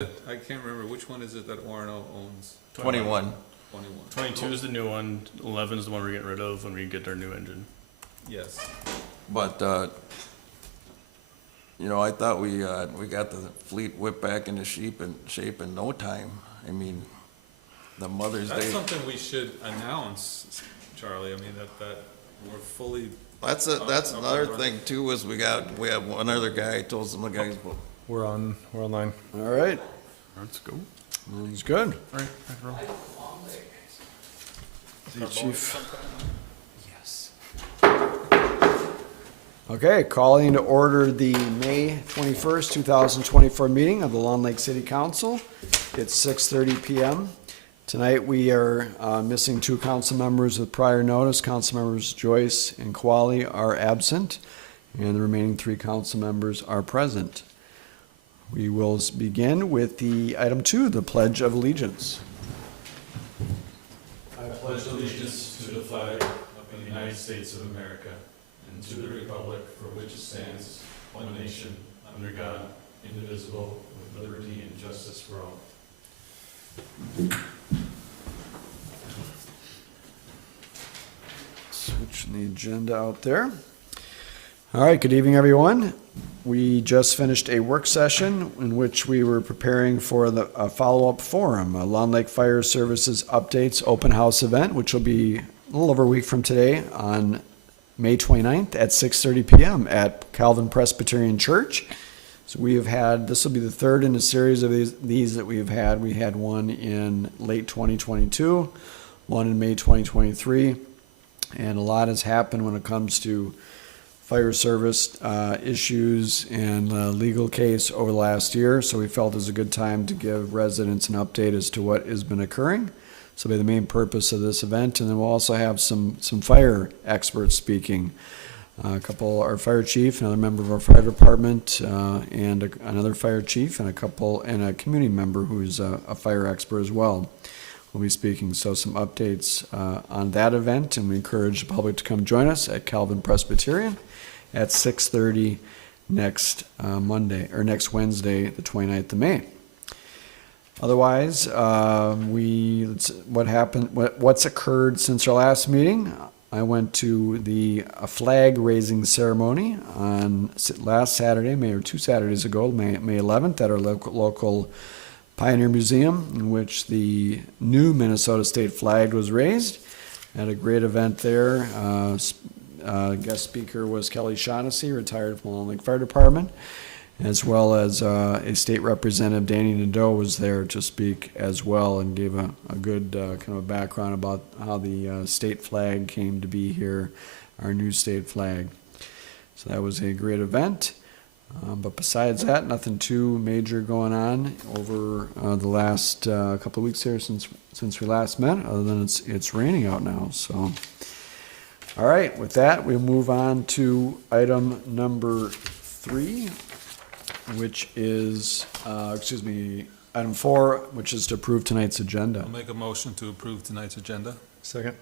I can't remember, which one is it that Orono owns? 21. 21. 22 is the new one. 11 is the one we're getting rid of when we get our new engine. Yes. But, I thought we got the fleet whipped back into shape in no time. I mean, the Mother's That's Day. something we should announce, Charlie. I mean, that we're fully, That's another thing too, is we have one other guy, told some of the guys, well, We're online. all right, Let's go. It's good. All right. The chief. Okay, calling to order the May 21st, 2024 meeting of the Long Lake City Council. It's 6:30 PM. Tonight, we are missing two council members with prior notice. Council members Joyce and Qualley are absent, and the remaining three council members are present. We will begin with the item 2, the Pledge of Allegiance. I pledge allegiance to the flag of the United States of America and to the republic for which it stands, one nation, under God, indivisible, with liberty and justice for all. Switching the agenda out there. All right, good evening, everyone. We just finished a work session in which we were preparing for a follow-up forum, a Long Lake Fire Services Updates Open House event, which will be a little over a week from today on May 29th at 6:30 PM at Calvin Presbyterian Church. So this will be the third in a series of these that we've had. We had one in late 2022, one in May 2023, and a lot has happened when it comes to fire service issues and legal case over the last year. So we felt it was a good time to give residents an update as to what has been occurring. So it'll be the main purpose of this event. And then we'll also have some fire experts speaking. Our fire chief, another member of our fire department, and another fire chief, and a community member who's a fire expert as well will be speaking. So some updates on that event, and we encourage the public to come join us at Calvin Presbyterian at 6:30 next Wednesday, the 29th of May. Otherwise, what's occurred since our last meeting? I went to a flag raising ceremony on last Saturday, two Saturdays ago, May 11th, at our local Pioneer Museum, in which the new Minnesota state flag was raised. Had a great event there. Guest speaker was Kelly Shaughnessy, retired from the Long Lake Fire Department, as well as a state representative, Danny Nadeau, was there to speak as well and gave a good kind of a background about how the state flag came to be here, our new state flag. So that was a great event. But besides that, nothing too major going on over the last couple of weeks here since we last met, other than it's raining out now. So, all right, with that, we'll move on to item number 3, which is, item 4, which is to approve tonight's agenda. I'll make a motion to approve tonight's agenda. Second.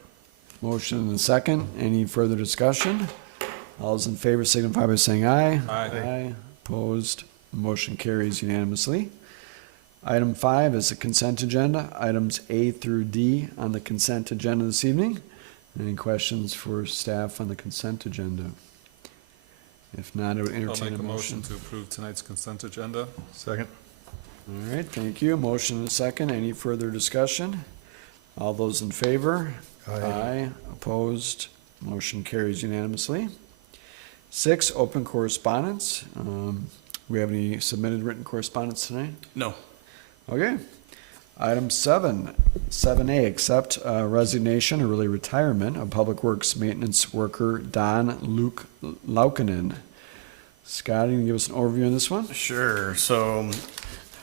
Motion and a second. Any further discussion? All those in favor signify by saying aye. Aye. Opposed? Motion carries unanimously. Item 5 is the consent agenda. Items A through D on the consent agenda this evening. Any questions for staff on the consent agenda? If not, I would I'll entertain make a a motion. motion to approve tonight's consent agenda. Second. All right, thank you. Motion and a second. Any further discussion? All those in favor? Aye. Opposed? Motion carries unanimously. 6, open correspondence. We have any submitted written correspondence tonight? No. Okay. Item 7A, accept resignation or really retirement of Public Works Maintenance Worker Don Luke Laukkanen. Scott, you can give us an overview on this one? Sure. So,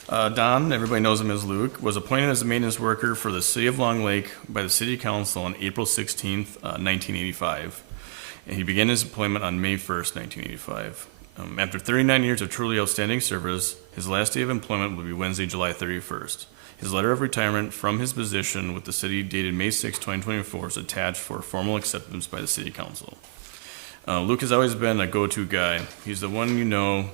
Don, everybody knows him as Luke, was appointed as a maintenance worker for the City of Long Lake by the City Council on April 16th, 1985. And he began his employment on May 1st, 1985. After 39 years of truly outstanding service, his last day of employment will be Wednesday, July 31st. His letter of retirement from his position with the city dated May 6, 2024 is attached for formal acceptance by the City Council. Luke has always been a go-to guy. He's the one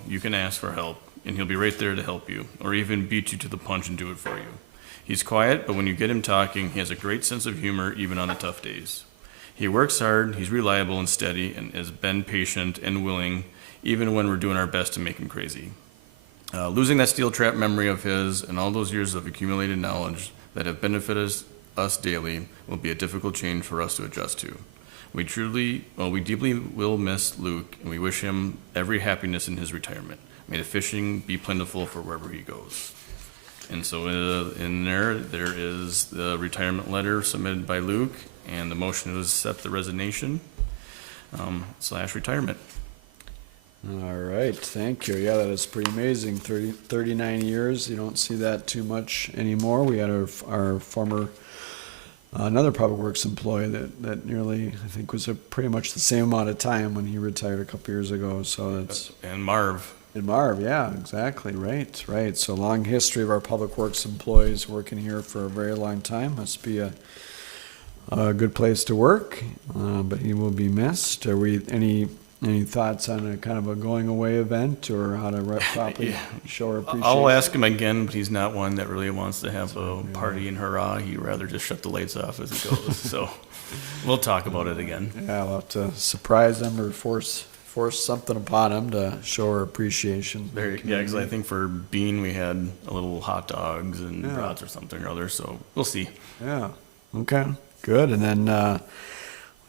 you can ask for help. and he'll be right there to help you, or even beat you to the punch and do it for you. He's quiet, but when you get him talking, he has a great sense of humor even on the tough days. He works hard, he's reliable and steady, and has been patient and willing, even when we're doing our best to make him crazy. Losing that steel trap memory of his and all those years of accumulated knowledge that have benefited us daily will be a difficult change for us to adjust to. We deeply will miss Luke, and we wish him every happiness in his retirement. May the fishing be plentiful for wherever he goes. And so in there is the retirement letter submitted by Luke, and the motion to accept the resignation / retirement. All right, thank you. Yeah, that is pretty amazing. 39 years. You don't see that too much anymore. We had our former, another public works employee that nearly, I think, was pretty much the same amount of time when he retired a couple years ago. So that's. And Marv. And Marv, yeah, exactly. Right. So long history of our public works employees working here for a very long time. Must be a good place to work, but he will be missed. Are we any thoughts on a kind of a going away event or how to properly show our appreciation? I'll ask him again, but he's not one that really wants to have a party and hurrah. He'd rather just shut the lights off as it goes. So we'll talk about it again. Yeah, we'll have to surprise him or force something upon him to show our appreciation. Because I think for Bean we had a little hot dogs and brats or something or other. So we'll see. Yeah. Okay. Good. And then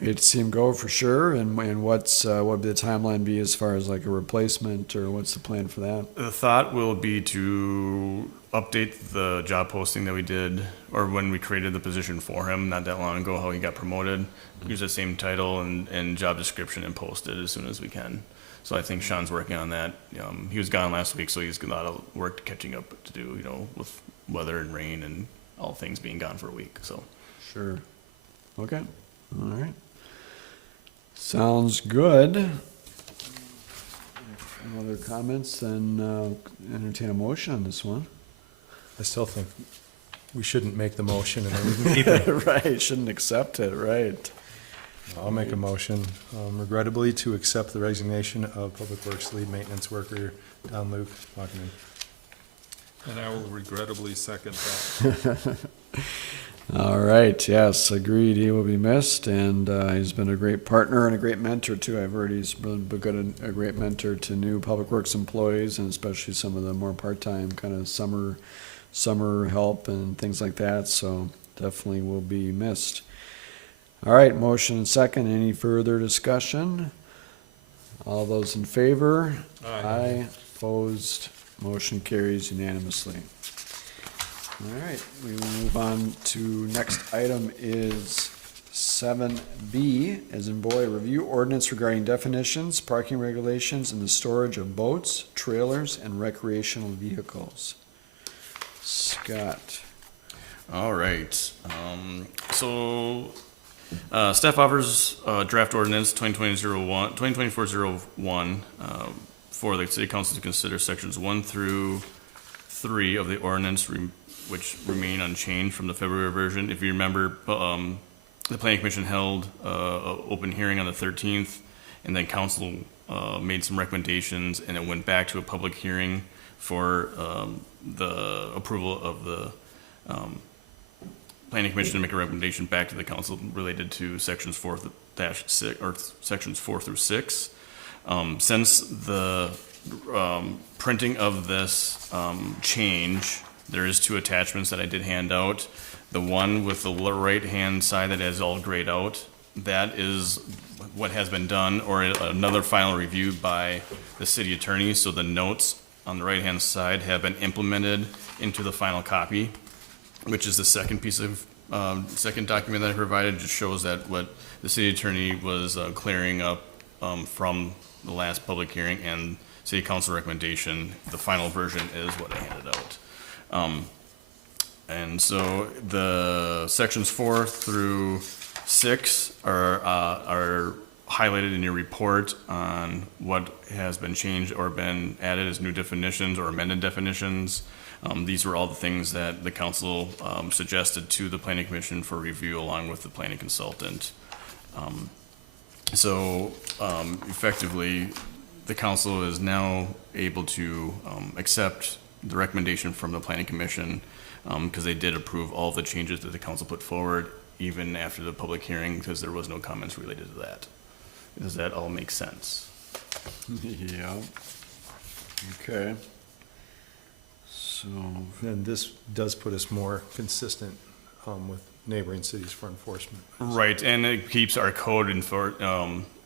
we had to see him go for sure. And what would the timeline be as far as like a replacement, or what's the plan for that? The thought will be to update the job posting that we did, or when we created the position for him not that long ago, how he got promoted. Use the same title and job description and post it as soon as we can. So I think Sean's working on that. He was gone last week, so he's got a lot of work catching up to do, with weather and rain and all things being gone for a week. So Sure. Okay. All right. Sounds good. If no other comments, then entertain a motion on this one. I still think we shouldn't make the motion and then we can keep it. Right, shouldn't accept it, right. I'll make a motion, regrettably, to accept the resignation of Public Works Lead Maintenance Worker Don Luke Buckman. And I will regrettably second that. All right, yes, agreed, he will be missed, and he's been a great partner and a great mentor too. I've heard he's been a great mentor to new public works employees, and especially some of the more part-time kind of summer help and things like that, so definitely will be missed. All right, motion and second, any further discussion? All those in favor? Aye. Opposed, motion carries unanimously. All right, we will move on to next item is 7B, as in boy, review ordinance regarding definitions, parking regulations, and the storage of boats, trailers, and recreational vehicles. Scott. all right. Staff offers draft ordinance 2024-01 for the city council to consider sections 1 through 3 of the ordinance, which remain unchanged from the February version. If you remember, the planning commission held an open hearing on the 13th, and then council made some recommendations, and it went back to a public hearing for the approval of the planning commission to make a recommendation back to the council related to sections 4-6 or sections 4 through 6. Since the printing of this change, there is 2 attachments that I did hand out. The one with the right-hand side that is all grayed out, that is what has been done, or another final review by the city attorney. So the notes on the right-hand side have been implemented into the final copy, which is the second piece of second document that I provided. Just shows that what the city attorney was clearing up from the last public hearing and city council recommendation. The final version is what I handed out. And so the sections 4 through 6 are highlighted in your report on what has been changed or been added as new definitions or amended definitions. These were all the things that the council suggested to the planning commission for review along with the planning consultant. Effectively, the council is now able to accept the recommendation from the planning commission, because they did approve all the changes that the council put forward, even after the public hearing, because there was no comments related to that. Does that all make sense? Yeah. Okay. So, Then this does put us more consistent with neighboring cities for enforcement. Right, and it keeps our code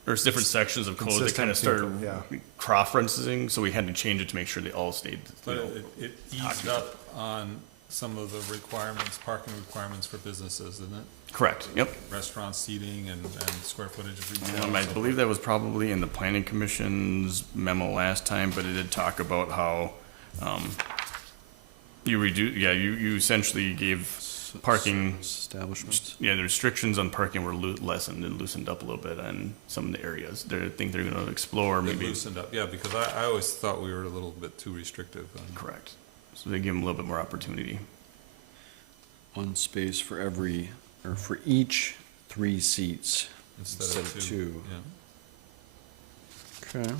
there's different sections of code that kind of started Consistent, yeah. cross-referencing, so we had to change it to make sure they all stayed, But it eased up on some of the requirements, parking requirements for businesses, isn't it? correct, yep. Restaurant seating and square footage of retail. I believe that was probably in the planning commission's memo last time, but it did talk about how, you essentially gave parking, establishments. the restrictions on parking were lessened and loosened up a little bit on some of the areas. I think they're gonna explore It maybe, loosened up, yeah, because I always thought we were a little bit too restrictive. correct. So they give them a little bit more opportunity. One space for every, or for each 3 seats. Instead of two. Yeah. Okay.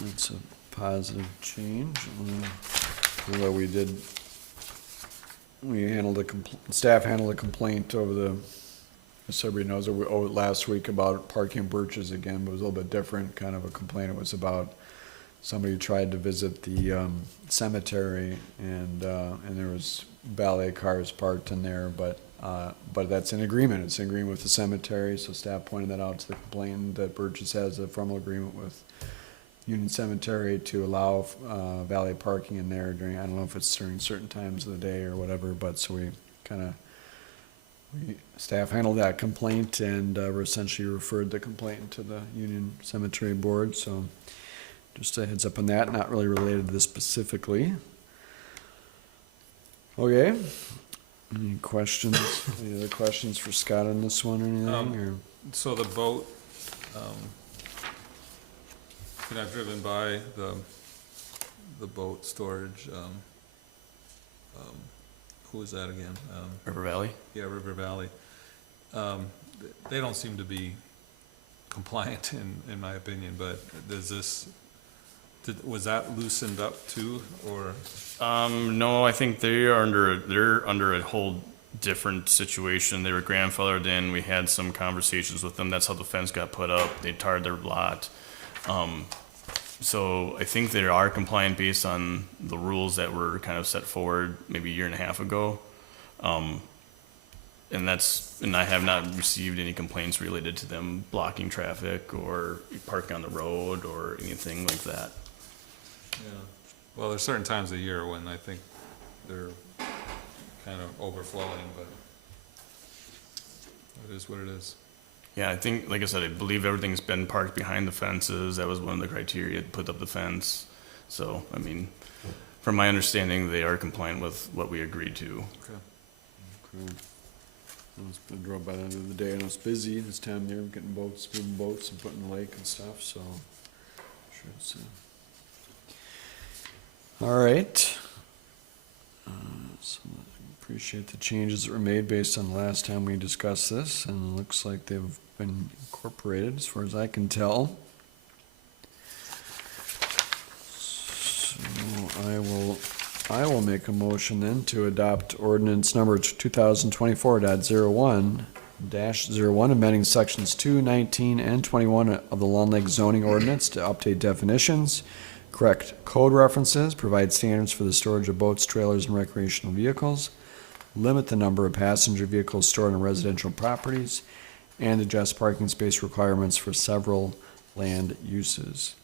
That's a positive change. Although staff handled a complaint over as everybody knows, last week about parking Birches again, but it was a little bit different, kind of a complaint. It was about somebody tried to visit the cemetery and there was valet cars parked in there, but that's in agreement. It's in agreement with the cemetery, so staff pointed that out to the complainant that Birches has a formal agreement with Union Cemetery to allow valet parking in there during, I don't know if it's during certain times of the day or whatever, but so staff handled that complaint and we essentially referred the complaint to the Union Cemetery Board, so just a heads up on that, not really related to this specifically. Okay, any questions, any other questions for Scott on this one or anything, or? So the boat, I've driven by the boat storage, who was that again? River Valley? Yeah, River Valley. They don't seem to be compliant in my opinion, but was that loosened up too, or? No, I think they're under a whole different situation. They were grandfathered in. We had some conversations with them. That's how the fence got put up. They tarred their lot. So I think they are compliant based on the rules that were kind of set forward maybe a year and a half ago. And I have not received any complaints related to them blocking traffic or parking on the road or anything like that. Yeah, well, there's certain times of the year when I think they're kind of overflowing, but it is what it is. Yeah, I think, like I said, I believe everything's been parked behind the fences. That was one of the criteria to put up the fence. So, I mean, from my understanding, they are compliant with what we agreed to. Cool. I drove by the end of the day and it was busy this time there, getting boats, moving boats and putting in the lake and stuff, so. Sure it's, all right. So appreciate the changes that were made based on the last time we discussed this, and it looks like they've been incorporated as far as I can tell. So I will make a motion then to adopt ordinance number 2024.01-01, amending sections 2, 19, and 21 of the Long Lake zoning ordinance to update definitions, correct code references, provide standards for the storage of boats, trailers, and recreational vehicles, limit the number of passenger vehicles stored on residential properties, and adjust parking space requirements for several land uses.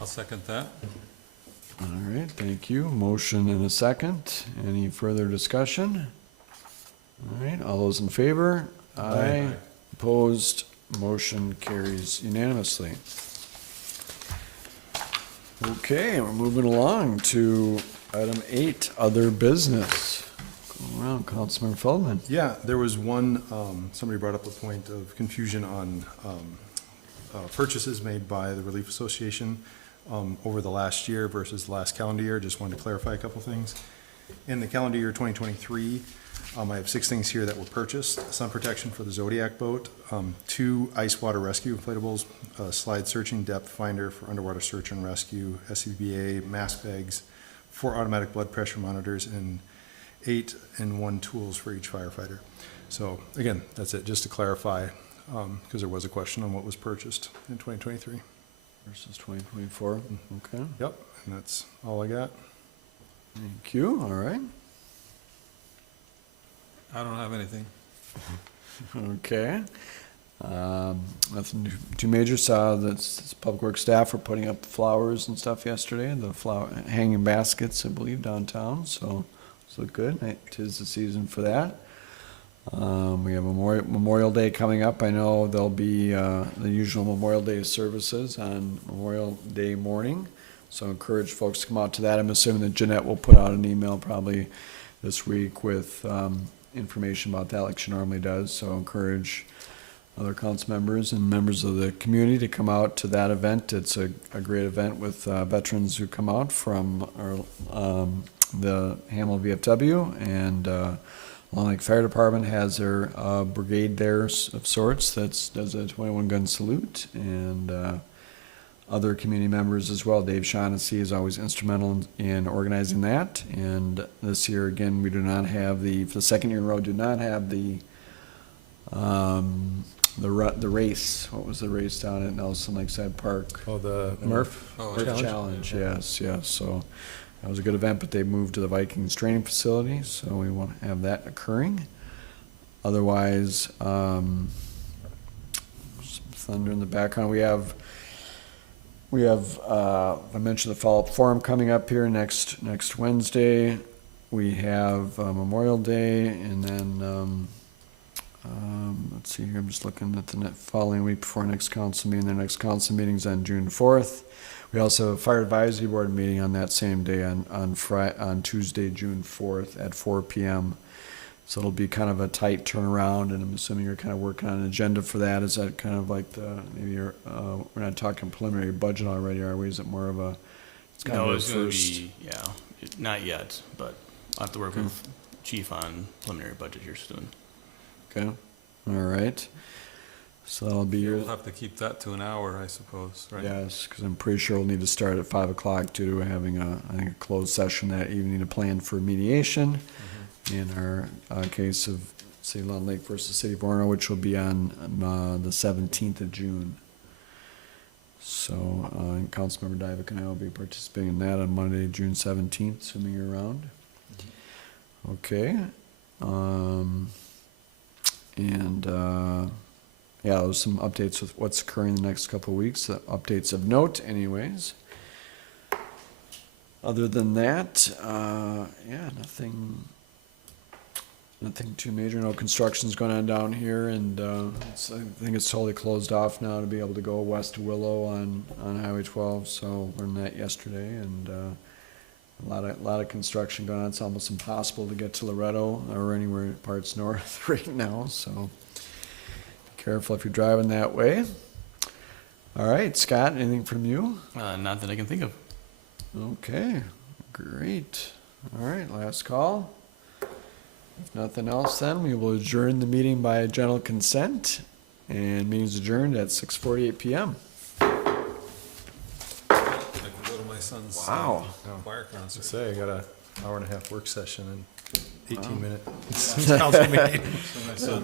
I'll second that. All right, thank you. Motion and a second. Any further discussion? All right, all those in favor? Aye. Opposed? Motion carries unanimously. Okay, we're moving along to item 8, other business. Go around, Councilmember Feldman. Yeah, there was one, somebody brought up a point of confusion on purchases made by the Relief Association over the last year versus the last calendar year. Just wanted to clarify a couple things. In the calendar year 2023, I have 6 things here that were purchased. Sun protection for the Zodiac boat, 2 ice water rescue inflatables, slide searching depth finder for underwater search and rescue, SCBA mask bags, 4 automatic blood pressure monitors, and 8-in-1 tools for each firefighter. So again, that's it, just to clarify, because there was a question on what was purchased in 2023. Versus 2024, okay. Yep, and that's all I got. Thank you, all right. I don't have anything. Okay. Nothing too major. Saw that Public Works staff were putting up flowers and stuff yesterday, the flower hanging baskets, I believe, downtown, so look good. Tis the season for that. We have Memorial Day coming up. I know there'll be the usual Memorial Day services on Memorial Day morning, so encourage folks to come out to that. I'm assuming that Jeanette will put out an email probably this week with information about that like she normally does, so encourage other council members and members of the community to come out to that event. It's a great event with veterans who come out from the Hamel VFW, and Long Lake Fire Department has their brigade there of sorts that does a 21-gun salute, and other community members as well. Dave Shaughnessy is always instrumental in organizing that, and this year again we do not have for the second year in a row, do not have the race. What was the race down at Nelson Lakeside Park? Oh, the Murph Challenge. Yes. So that was a good event, but they moved to the Vikings training facility, so we want to have that occurring. Otherwise, some thunder in the background. We have I mentioned the follow-up forum coming up here next Wednesday. We have Memorial Day, and then let's see here. I'm just looking at the following week before next council meeting. The next council meeting's on June 4th. We also have a fire advisory board meeting on that same day on Tuesday, June 4th at 4 p.m. So it'll be kind of a tight turnaround, and I'm assuming you're kind of working on an agenda for that. Is that kind of like maybe we're not talking preliminary budget already, are we? Is it more of a, it's kind No, of it's a gonna first? be, not yet, but I'll have to work with Chief on preliminary budget here soon. Okay, all right. So that'll be your, We'll have to keep that to an hour, I suppose, right? yes, because I'm pretty sure we'll need to start at 5 o'clock due to having I think a closed session that evening to plan for mediation. In our case of City of Long Lake versus City of Orno, which will be on the 17th of June. So, and Councilmember Divick and I will be participating in that on Monday, June 17th, assuming you're around. Okay. Yeah, there's some updates with what's occurring in the next couple of weeks, updates of note anyways. Other than that, yeah, nothing too major. No construction's going on down here, and I think it's totally closed off now to be able to go west to Willow on Highway 12. So learned that yesterday, and a lot of construction going on. It's almost impossible to get to Loretto or anywhere parts north right now. So be careful if you're driving that way. All right, Scott, anything from you? Not that I can think of. Okay, great. All right, last call. If nothing else, then we will adjourn the meeting by general consent, and meeting's adjourned at 6:48 p.m. I can go to my son's Wow. choir concert. Say, I got an hour and a half work session and 18-minute council meeting. So my son